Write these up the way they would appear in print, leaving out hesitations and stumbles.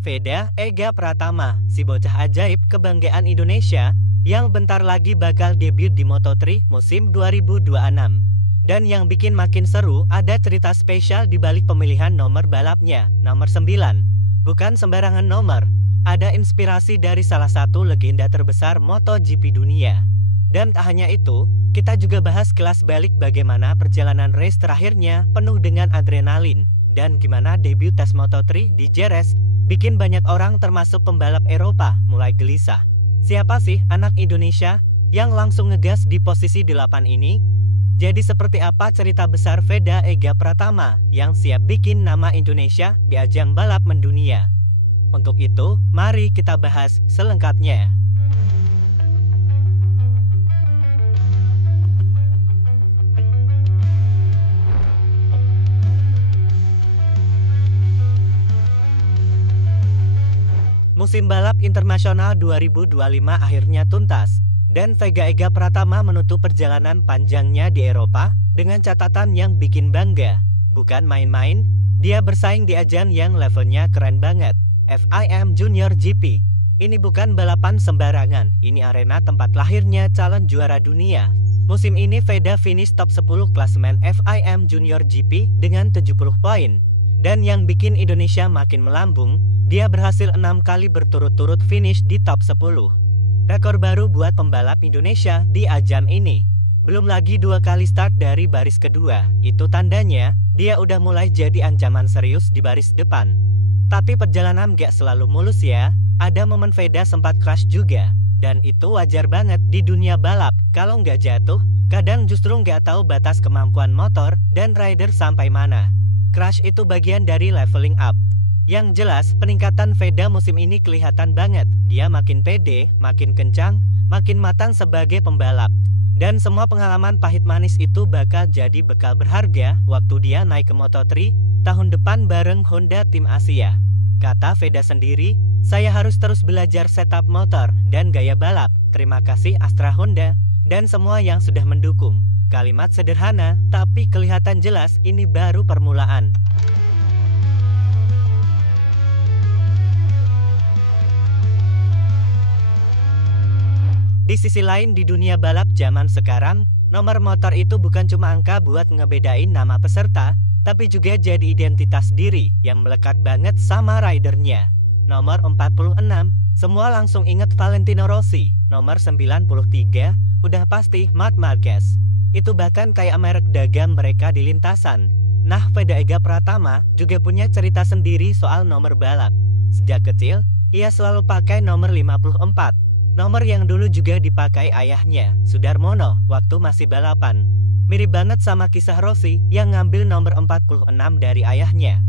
Veda Ega Pratama, si bocah ajaib kebanggaan Indonesia, yang bentar lagi bakal debut di Moto3 musim 2026. Dan yang bikin makin seru, ada cerita spesial di balik pemilihan nomor balapnya, nomor 9. Bukan sembarangan nomor, ada inspirasi dari salah satu legenda terbesar MotoGP dunia. Dan tak hanya itu, kita juga bahas kelas balik bagaimana perjalanan race terakhirnya penuh dengan adrenalin, dan gimana debut tes Moto3 di Jerez bikin banyak orang termasuk pembalap Eropa mulai gelisah. Siapa sih anak Indonesia yang langsung ngegas di posisi 8 ini? Jadi seperti apa cerita besar Veda Ega Pratama yang siap bikin nama Indonesia di ajang balap mendunia? Untuk itu, mari kita bahas selengkapnya. Musim balap internasional 2025 akhirnya tuntas, dan Vega Ega Pratama menutup perjalanan panjangnya di Eropa dengan catatan yang bikin bangga. Bukan main-main, dia bersaing di ajang yang levelnya keren banget, FIM Junior GP. Ini bukan balapan sembarangan, ini arena tempat lahirnya calon juara dunia. Musim ini Veda finish top 10 klasemen FIM Junior GP dengan 70 poin. Dan yang bikin Indonesia makin melambung, dia berhasil 6 kali berturut-turut finish di top 10. Rekor baru buat pembalap Indonesia di ajang ini. Belum lagi 2 kali start dari baris kedua. Itu tandanya dia udah mulai jadi ancaman serius di baris depan. Tapi perjalanan gak selalu mulus ya. Ada momen Veda sempat crash juga. Dan itu wajar banget di dunia balap. Kalau nggak jatuh, kadang justru nggak tahu batas kemampuan motor dan rider sampai mana. Crash itu bagian dari leveling up. Yang jelas, peningkatan Veda musim ini kelihatan banget. Dia makin pede, makin kencang, makin matang sebagai pembalap. Dan semua pengalaman pahit manis itu bakal jadi bekal berharga waktu dia naik ke Moto3 tahun depan bareng Honda Tim Asia. Kata Veda sendiri, saya harus terus belajar setup motor dan gaya balap. Terima kasih Astra Honda dan semua yang sudah mendukung. Kalimat sederhana, tapi kelihatan jelas ini baru permulaan. Di sisi lain di dunia balap zaman sekarang, nomor motor itu bukan cuma angka buat ngebedain nama peserta, tapi juga jadi identitas diri yang melekat banget sama ridernya. Nomor 46, semua langsung inget Valentino Rossi. Nomor 93, udah pasti Marc Marquez. Itu bahkan kayak merek dagang mereka di lintasan. Nah, Veda Ega Pratama juga punya cerita sendiri soal nomor balap. Sejak kecil, ia selalu pakai nomor 54. Nomor yang dulu juga dipakai ayahnya, Sudarmono, waktu masih balapan. Mirip banget sama kisah Rossi yang ngambil nomor 46 dari ayahnya.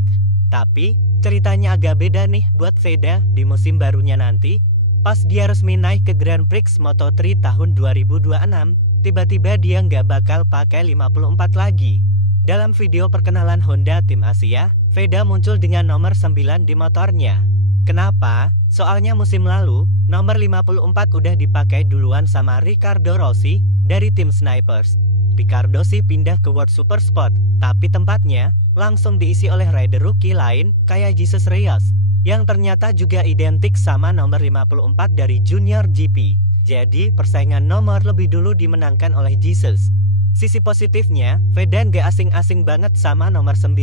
Tapi, ceritanya agak beda nih buat Veda di musim barunya nanti. Pas dia resmi naik ke Grand Prix Moto3 tahun 2026, tiba-tiba dia nggak bakal pakai 54 lagi. Dalam video perkenalan Honda Tim Asia, Veda muncul dengan nomor 9 di motornya. Kenapa? Soalnya musim lalu, nomor 54 udah dipakai duluan sama Riccardo Rossi dari tim Snipers. Riccardo sih pindah ke World Super Sport, tapi tempatnya langsung diisi oleh rider rookie lain kayak Jesus Reyes, yang ternyata juga identik sama nomor 54 dari Junior GP. Jadi persaingan nomor lebih dulu dimenangkan oleh Jesus. Sisi positifnya, Veda gak asing-asing banget sama nomor 9.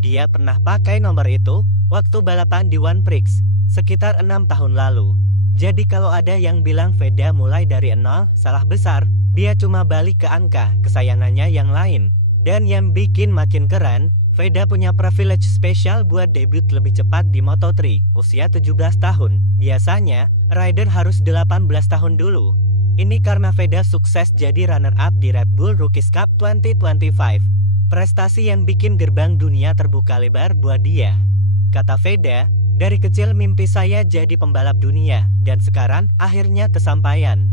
Dia pernah pakai nomor itu waktu balapan di One Prix sekitar 6 tahun lalu. Jadi kalau ada yang bilang Veda mulai dari 0, salah besar. Dia cuma balik ke angka kesayangannya yang lain. Dan yang bikin makin keren, Veda punya privilege spesial buat debut lebih cepat di Moto3, usia 17 tahun. Biasanya, rider harus 18 tahun dulu. Ini karena Veda sukses jadi runner-up di Red Bull Rookies Cup 2025. Prestasi yang bikin gerbang dunia terbuka lebar buat dia. Kata Veda, dari kecil mimpi saya jadi pembalap dunia, dan sekarang akhirnya kesampaian.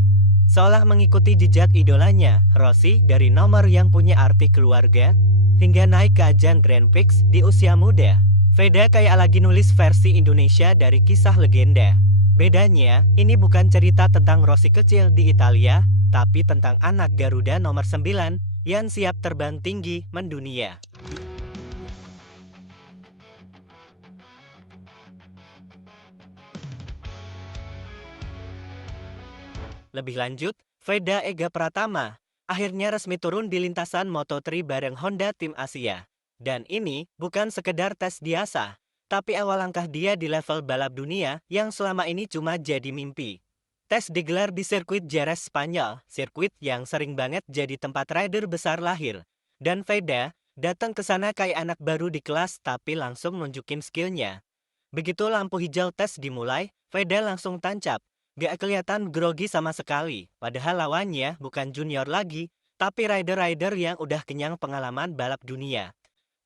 Seolah mengikuti jejak idolanya, Rossi dari nomor yang punya arti keluarga, hingga naik ke ajang Grand Prix di usia muda. Veda kayak lagi nulis versi Indonesia dari kisah legenda. Bedanya, ini bukan cerita tentang Rossi kecil di Italia, tapi tentang anak Garuda nomor 9 yang siap terbang tinggi mendunia. Lebih lanjut, Veda Ega Pratama akhirnya resmi turun di lintasan Moto3 bareng Honda Tim Asia. Dan ini bukan sekedar tes biasa, tapi awal langkah dia di level balap dunia yang selama ini cuma jadi mimpi. Tes digelar di sirkuit Jerez Spanyol, sirkuit yang sering banget jadi tempat rider besar lahir. Dan Veda datang ke sana kayak anak baru di kelas tapi langsung nunjukin skillnya. Begitu lampu hijau tes dimulai, Veda langsung tancap. Gak kelihatan grogi sama sekali, padahal lawannya bukan junior lagi, tapi rider-rider yang udah kenyang pengalaman balap dunia.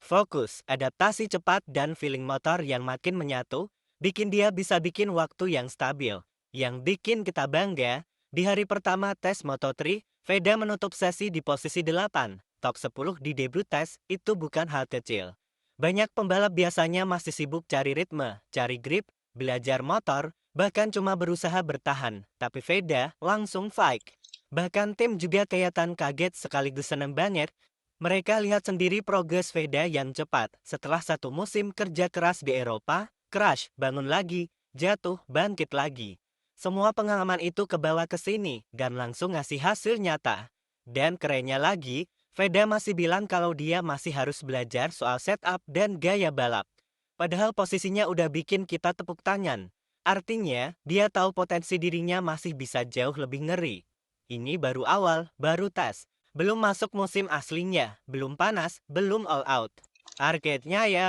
Fokus, adaptasi cepat, dan feeling motor yang makin menyatu, bikin dia bisa bikin waktu yang stabil. Yang bikin kita bangga, di hari pertama tes Moto3, Veda menutup sesi di posisi 8, top 10 di debut tes, itu bukan hal kecil. Banyak pembalap biasanya masih sibuk cari ritme, cari grip, belajar motor, bahkan cuma berusaha bertahan, tapi Veda langsung fight. Bahkan tim juga kelihatan kaget sekaligus seneng banget. Mereka lihat sendiri progres Veda yang cepat. Setelah satu musim kerja keras di Eropa, crash, bangun lagi, jatuh, bangkit lagi. Semua pengalaman itu kebawa ke sini dan langsung ngasih hasil nyata. Dan kerennya lagi, Veda masih bilang kalau dia masih harus belajar soal setup dan gaya balap. Padahal posisinya udah bikin kita tepuk tangan. Artinya, dia tahu potensi dirinya masih bisa jauh lebih ngeri. Ini baru awal, baru tes. Belum masuk musim aslinya, belum panas, belum all out. Targetnya ya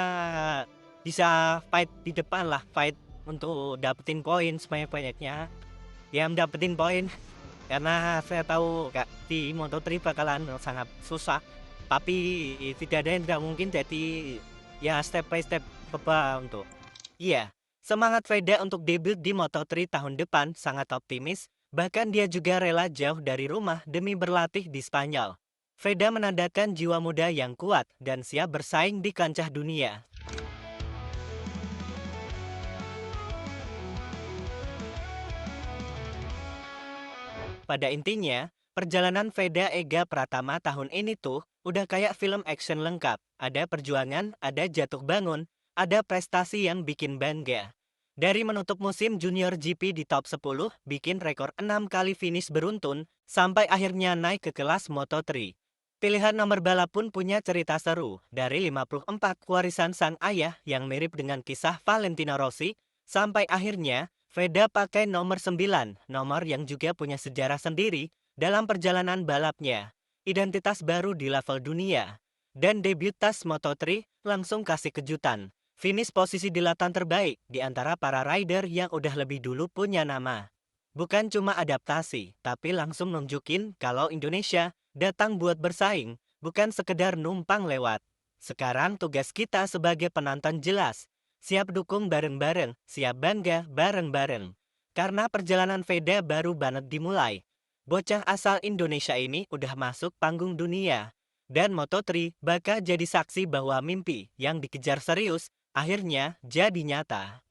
bisa fight di depan lah, fight untuk dapetin poin sebanyak-banyaknya. Ya dapetin poin, karena saya tahu Kak, di Moto3 bakalan sangat susah. Tapi tidak ada yang tidak mungkin, jadi ya step by step coba untuk. Iya, semangat Veda untuk debut di Moto3 tahun depan sangat optimis. Bahkan dia juga rela jauh dari rumah demi berlatih di Spanyol. Veda menandakan jiwa muda yang kuat dan siap bersaing di kancah dunia. Pada intinya, perjalanan Veda Ega Pratama tahun ini tuh udah kayak film action lengkap. Ada perjuangan, ada jatuh bangun, ada prestasi yang bikin bangga. Dari menutup musim Junior GP di top 10, bikin rekor 6 kali finish beruntun, sampai akhirnya naik ke kelas Moto3. Pilihan nomor balap pun punya cerita seru, dari 54 warisan sang ayah yang mirip dengan kisah Valentino Rossi, sampai akhirnya Veda pakai nomor 9, nomor yang juga punya sejarah sendiri dalam perjalanan balapnya. Identitas baru di level dunia. Dan debut tes Moto3 langsung kasih kejutan. Finish posisi di 8 terbaik di antara para rider yang udah lebih dulu punya nama. Bukan cuma adaptasi, tapi langsung nunjukin kalau Indonesia datang buat bersaing, bukan sekedar numpang lewat. Sekarang tugas kita sebagai penonton jelas. Siap dukung bareng-bareng, siap bangga bareng-bareng. Karena perjalanan Veda baru banget dimulai. Bocah asal Indonesia ini udah masuk panggung dunia. Dan Moto3 bakal jadi saksi bahwa mimpi yang dikejar serius akhirnya jadi nyata.